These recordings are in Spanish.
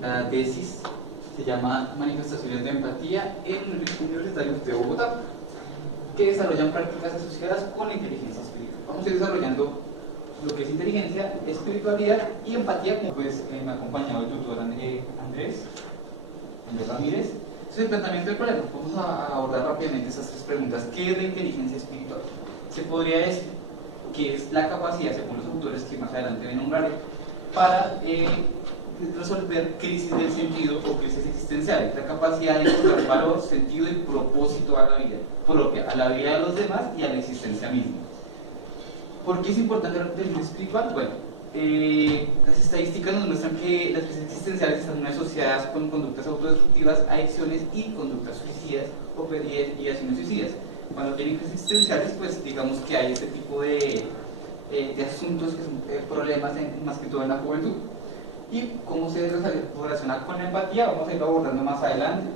La tesis se llama Manifestaciones de Empatía en Universitarios de Bogotá, que desarrollan prácticas asociadas con la inteligencia espiritual. Vamos a ir desarrollando lo que es inteligencia, espiritualidad y empatía, como pues me ha acompañado el tutor Andrés Ramírez. Entonces, el planteamiento del problema, vamos a abordar rápidamente esas tres preguntas. ¿Qué es la inteligencia espiritual? Se podría decir que es la capacidad, según los autores que más adelante me nombraré, para resolver crisis del sentido o crisis existenciales, la capacidad de encontrar valor, sentido y propósito a la vida propia, a la vida de los demás y a la existencia misma. ¿Por qué es importante la inteligencia espiritual? Bueno, las estadísticas nos muestran que las crisis existenciales están muy asociadas con conductas autodestructivas, adicciones y conductas suicidas o ideaciones suicidas. Cuando tienen crisis existenciales, pues digamos que hay este tipo de asuntos que son problemas más que todo en la juventud. Y cómo se relaciona con la empatía, vamos a irlo abordando más adelante.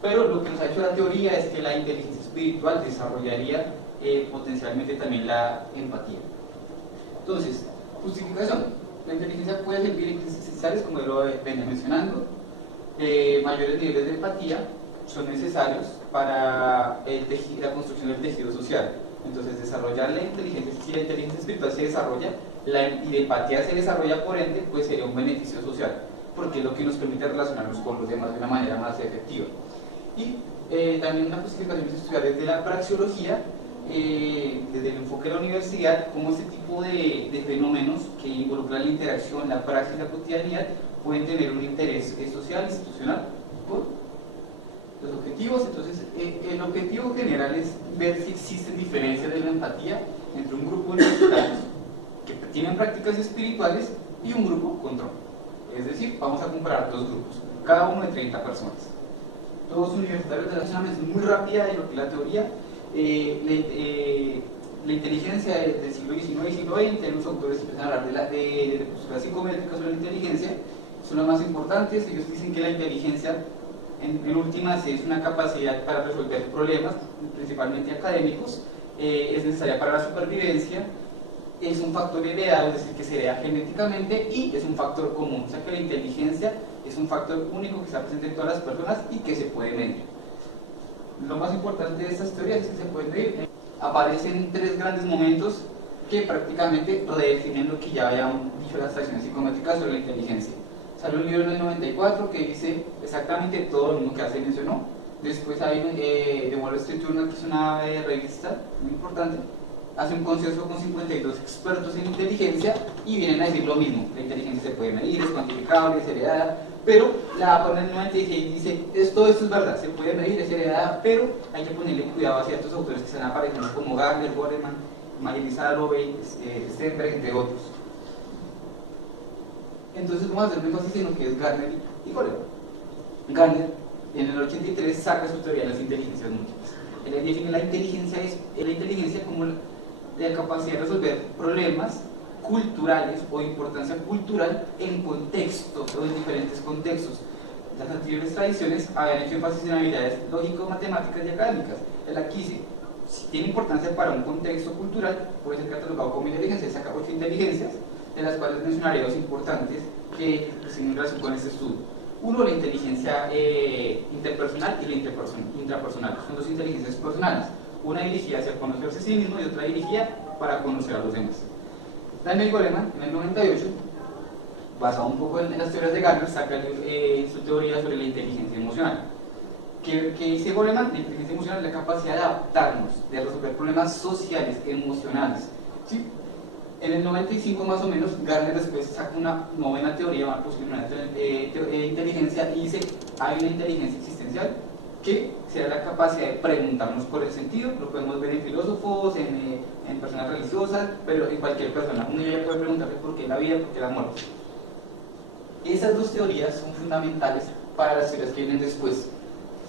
Pero lo que nos ha hecho la teoría es que la inteligencia espiritual desarrollaría potencialmente también la empatía. Entonces, justificación. La inteligencia puede servir en crisis existenciales, como lo venía mencionando. Mayores niveles de empatía son necesarios para la construcción del tejido social. Entonces, desarrollar la inteligencia, si la inteligencia espiritual se desarrolla y la empatía se desarrolla por ende, pues sería un beneficio social, porque es lo que nos permite relacionarnos con los demás de una manera más efectiva. Y también una justificación es estudiar desde la praxeología, desde el enfoque de la universidad, cómo este tipo de fenómenos que involucran la interacción, la praxis y la cotidianidad pueden tener un interés social, institucional, por los objetivos. Entonces, el objetivo general es ver si existen diferencias de la empatía entre un grupo de universitarios que tienen prácticas espirituales y un grupo control. Es decir, vamos a comparar dos grupos, cada uno de 30 personas. Todos universitarios de la zona es muy rápida de lo que es la teoría. La inteligencia del siglo XIX y siglo XX, los autores empiezan a hablar de posturas psicométricas sobre la inteligencia, son las más importantes. Ellos dicen que la inteligencia en últimas es una capacidad para resolver problemas, principalmente académicos, es necesaria para la supervivencia, es un factor heredado, es decir, que se hereda genéticamente, y es un factor común, o sea que la inteligencia es un factor único que está presente en todas las personas y que se puede medir. Lo más importante de estas teorías es que se pueden medir. Aparecen tres grandes momentos que prácticamente redefinen lo que ya habían dicho las tracciones psicométricas sobre la inteligencia. Salió un libro en el 94 que dice exactamente todo lo mismo que hace mencionó. Después hay The Wall Street Journal, que es una revista muy importante, hace un consenso con 52 expertos en inteligencia y vienen a decir lo mismo. La inteligencia se puede medir, es cuantificable, es heredada, pero la APA en el 96 dice todo esto es verdad, se puede medir, es heredada, pero hay que ponerle cuidado a ciertos autores que están apareciendo como Gardner, Goleman, Mayeli Salovey, Stenberg, entre otros. Entonces vamos a hacer un énfasis en lo que es Gardner y Goleman. Gardner en el 83 saca su teoría de las inteligencias múltiples. Él define la inteligencia como la capacidad de resolver problemas culturales o importancia cultural en contextos o en diferentes contextos. Las anteriores tradiciones habían hecho énfasis en habilidades lógico-matemáticas y académicas. Él aquí dice, si tiene importancia para un contexto cultural, puede ser catalogado como inteligencia. Él saca 8 inteligencias, de las cuales mencionaré 2 importantes que tienen relación con este estudio. Uno, la inteligencia interpersonal y la intrapersonal. Son 2 inteligencias personales. Una dirigida hacia conocerse a sí mismo y otra dirigida para conocer a los demás. Daniel Goleman, en el 98, basado un poco en las teorías de Gardner, saca su teoría sobre la inteligencia emocional. ¿Qué dice Goleman? La inteligencia emocional es la capacidad de adaptarnos, de resolver problemas sociales, emocionales. ¿Sí? En el 95 más o menos, Gardner después saca una novena teoría, una posibilidad de inteligencia, y dice, hay una inteligencia existencial que será la capacidad de preguntarnos por el sentido. Lo podemos ver en filósofos, en personas religiosas, pero en cualquier persona. Uno ya puede preguntarle por qué la vida, por qué la muerte. Esas 2 teorías son fundamentales para las teorías que vienen después.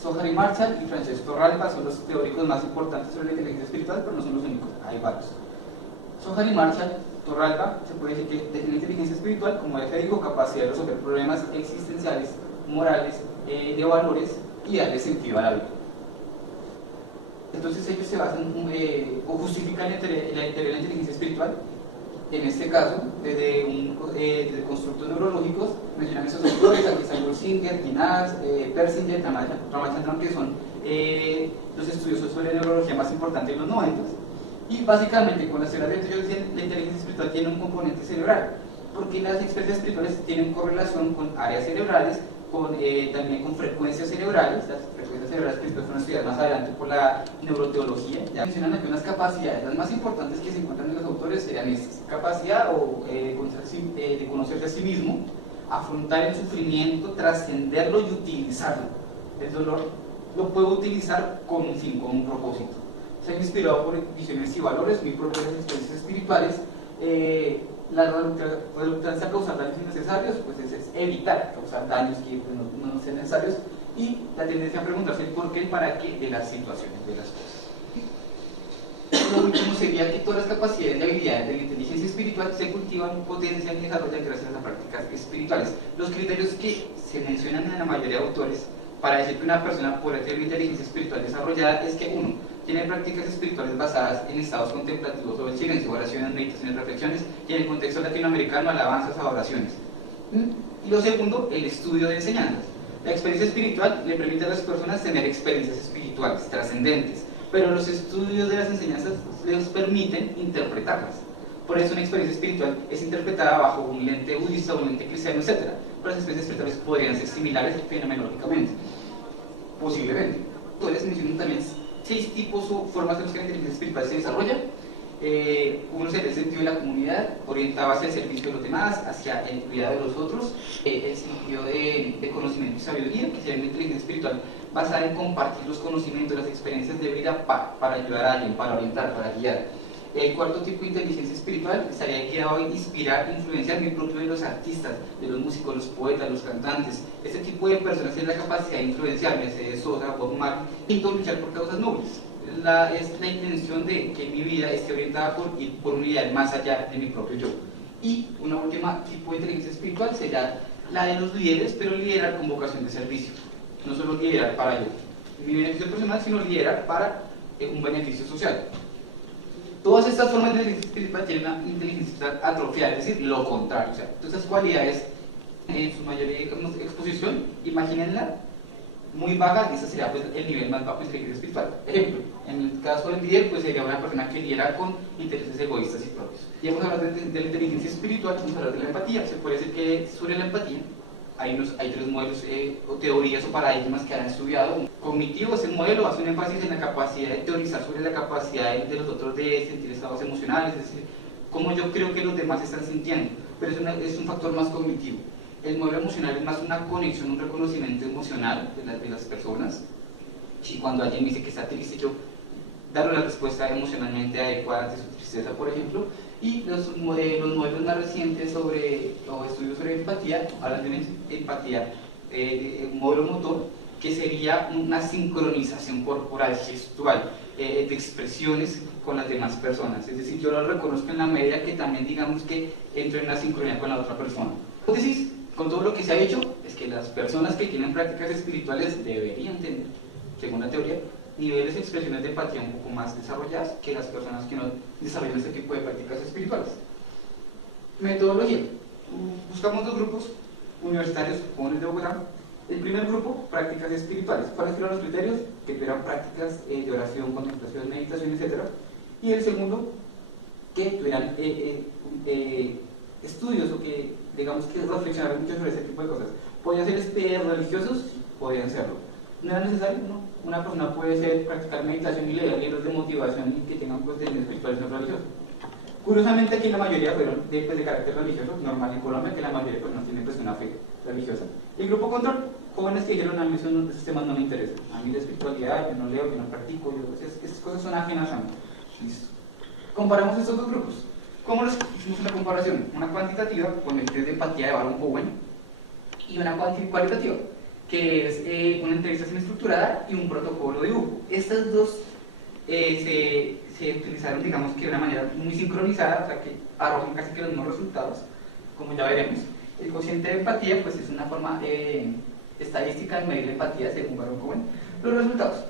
Zohar y Marshall y Francesc Torralba son los teóricos más importantes sobre la inteligencia espiritual, pero no son los únicos, hay varios. Zohar y Marshall, Torralba, se puede decir que define inteligencia espiritual como, ya digo, capacidad de resolver problemas existenciales, morales, de valores y darle sentido a la vida. Entonces ellos se basan o justifican la teoría de la inteligencia espiritual, en este caso, desde constructos neurológicos. Mencionan esos autores, aquí está Singer, Tinaz, Persinger, Ramachandran, que son los estudiosos sobre neurología más importantes de los 90. Y básicamente con las teorías de la inteligencia espiritual tiene un componente cerebral, porque las experiencias espirituales tienen correlación con áreas cerebrales, también con frecuencias cerebrales. Las frecuencias cerebrales que después fueron estudiadas más adelante por la neuroteología. Ya mencionan aquí unas capacidades, las más importantes que se encuentran en los autores serían estas: capacidad de conocerse a sí mismo, afrontar el sufrimiento, trascenderlo y utilizarlo. El dolor lo puedo utilizar con un fin, con un propósito. Se han inspirado por visiones y valores muy propias de las experiencias espirituales. La reluctancia a causar daños innecesarios, pues es evitar causar daños que pues, no sean necesarios, y la tendencia a preguntarse el por qué, el para qué de las situaciones, de las cosas. Lo último sería que todas las capacidades y habilidades de la inteligencia espiritual se cultivan, potencian y desarrollan gracias a prácticas espirituales. Los criterios que se mencionan en la mayoría de autores para decir que una persona puede tener una inteligencia espiritual desarrollada es que, uno, tiene prácticas espirituales basadas en estados contemplativos sobre el silencio, oraciones, meditaciones, reflexiones, y en el contexto latinoamericano, alabanzas, adoraciones. Y lo segundo, el estudio de enseñanzas. La experiencia espiritual le permite a las personas tener experiencias espirituales trascendentes, pero los estudios de las enseñanzas les permiten interpretarlas. Por eso una experiencia espiritual es interpretada bajo un lente budista, un lente cristiano, etc. Pero las experiencias espirituales podrían ser similares fenomenológicamente, posiblemente. Entonces mencionan también 6 tipos o formas en las que la inteligencia espiritual se desarrolla. Uno sería el sentido de la comunidad, orientado hacia el servicio de los demás, hacia el cuidado de los otros. El sentido de conocimiento y sabiduría, que sería una inteligencia espiritual basada en compartir los conocimientos, las experiencias de vida para ayudar a alguien, para orientar, para guiar. El cuarto tipo de inteligencia espiritual estaría guiado a inspirar, influenciar, muy propio de los artistas, de los músicos, los poetas, los cantantes. Este tipo de personas tienen la capacidad de influenciar, Mercedes Sosa, Bob Marley, y luchar por causas nobles. Es la intención de que mi vida esté orientada por ir por un ideal más allá de mi propio yo. Y una última tipo de inteligencia espiritual sería la de los líderes, pero liderar con vocación de servicio. No solo liderar para yo, mi beneficio personal, sino liderar para un beneficio social. Todas estas formas de inteligencia espiritual tienen una inteligencia atrofiada, es decir, lo contrario. O sea, todas estas cualidades, en su mayoría exposición, imagínenla muy vaga, y ese sería pues, el nivel más bajo de inteligencia espiritual. Ejemplo, en el caso del líder, pues sería una persona que lidera con intereses egoístas y propios. Y vamos a hablar de la inteligencia espiritual, vamos a hablar de la empatía. Se puede decir que sobre la empatía hay 3 modelos o teorías o paradigmas que han estudiado. Cognitivo, ese modelo hace un énfasis en la capacidad de teorizar sobre la capacidad de los otros de sentir estados emocionales, es decir, cómo yo creo que los demás están sintiendo, pero es un factor más cognitivo. El modelo emocional es más una conexión, un reconocimiento emocional de las personas. Si cuando alguien me dice que está triste, yo darle una respuesta emocionalmente adecuada ante su tristeza, por ejemplo. Y los modelos más recientes o estudios sobre empatía hablan de una empatía, un modelo motor, que sería una sincronización corporal, gestual, de expresiones con las demás personas. Es decir, yo lo reconozco en la medida que también digamos que entro en una sincronía con la otra persona. Entonces, con todo lo que se ha hecho, es que las personas que tienen prácticas espirituales deberían tener, según la teoría, niveles de expresiones de empatía un poco más desarrolladas que las personas que no desarrollan este tipo de prácticas espirituales. Metodología. Buscamos 2 grupos universitarios jóvenes de Bogotá. El primer grupo, prácticas espirituales. ¿Cuáles fueron los criterios? Que tuvieran prácticas de oración, contemplación, meditación, etc. Y el segundo, que tuvieran estudios o que, digamos, que reflexionaran mucho sobre ese tipo de cosas. ¿Podían ser religiosos? Sí, podían serlo. ¿No era necesario? No. Una persona puede practicar meditación y leer libros de motivación y que tengan pues, de espirituales no religiosos. Curiosamente aquí la mayoría fueron de carácter religioso, normal en Colombia, que la mayoría pues, no tiene pues, una fe religiosa. El grupo control, jóvenes que dijeron a mí esos temas no me interesan, a mí la espiritualidad, yo no leo, yo no practico, esas cosas son ajenas a mí. Listo. Comparamos estos 2 grupos. ¿Cómo les hicimos una comparación? Una cuantitativa, con el test de empatía de Baron Cohen, y una cualitativa, que es una entrevista semi-estructurada y un protocolo de dibujo. Estas 2 se utilizaron, digamos que de una manera muy sincronizada, o sea que arrojan casi que los mismos resultados, como ya veremos. El cociente de empatía pues es una forma estadística de medir la empatía según Baron Cohen. Los resultados.